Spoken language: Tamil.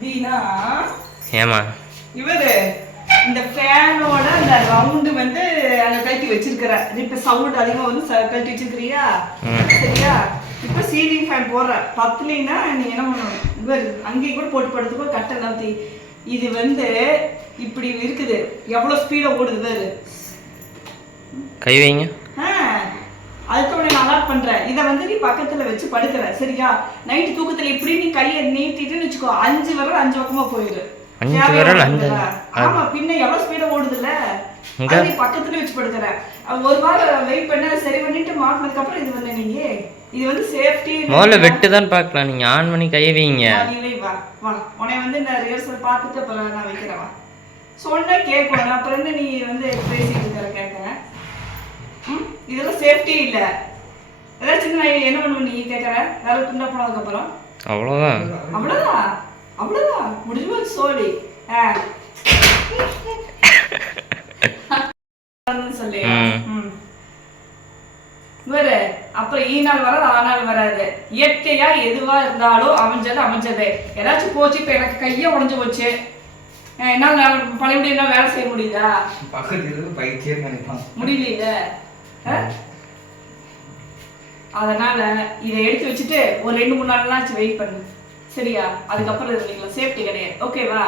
தீனா. ஏமா இவரு இந்த ஃபேனோட அந்த ரவுண்டு வந்து அங்க கழட்டி வச்சிருக்கிற இப்ப சவுண்ட் அதிகமா வந்து கழட்டி வச்சிருக்கிறியா. சரியா? இப்ப சீலிங் ஃபேன் போடுற பத்துலினா நீ என்ன பண்ணணும்? இவர் அங்கேயும் கூட போட்டு படுத்துக்கோ கட்டை நவுத்தி இது வந்து இப்படி இருக்குது. எவ்வளவு ஸ்பீடா ஓடுது கை வைங்க. இதை வந்து நீ பக்கத்துல வச்சு படுக்கிற சரியா? நைட்டு தூக்கத்துல இப்படி நீ கையை நீட்டிட்டுன்னு வச்சுக்கோ அஞ்சு விரல் அஞ்சு பக்கமா போயிரு அஞ்சு விரல்? அஞ்சு- ஆமா பின்ன எவ்வளவு ஸ்பீடா ஓடுதுல்ல? அது நீ பக்கத்துல வச்சு படுக்கிற ஒரு வாரம் வெயிட் பண்ண சரி பண்ணிட்டு மாட்டினதுக்கு அப்புறம் இது பண்ண நீங்க இது வந்து சேஃப்டி முதல்ல வெட்டு தான் பார்க்கலாம். நீங்கள் ஆன் பண்ணி கை வைங்க. வா வா உன்னை வந்து இந்த ரிஹர்சல் பார்த்துட்டு அப்புறம் நான் வைக்கிறேன் வா. சொன்னா கேட்கணும். அப்புறம் என்ன நீ வந்து பேசிட்டு இருக்கிற கேட்கறேன் இதெல்லாம் சேஃப்டி இல்ல. ஏதாச்சும் நான் என்ன பண்ணுவேன் நீ கேட்கற வேற துண்டா போனதுக்கு அப்புறம். அவ்வளோதான் அவ்வளவுதான் அவ்வளவுதான் முடிஞ்சு போச்சு சோழி. ஆ. சொல்லி. வேறு அப்புறம் ஈ நாள் வராது ஆ நாள் வராது. இயற்கையா எதுவா இருந்தாலும் அமைஞ்சது அமைஞ்சது. ஏதாச்சும் போச்சு இப்ப எனக்கு கையே உடைஞ்சு போச்சு. என்னால நான் என்ன வேலை செய்ய முடியுதா? பக்கத்துல நினைப்பான் முடியல அதனால இதை எடுத்து வச்சுட்டு ஒரு ரெண்டு மூணு நாள்லாம் வெயிட் பண்ணு. சரியா? அதுக்கப்புறம் இது சேஃப்டி கிடையாது. ஓகேவா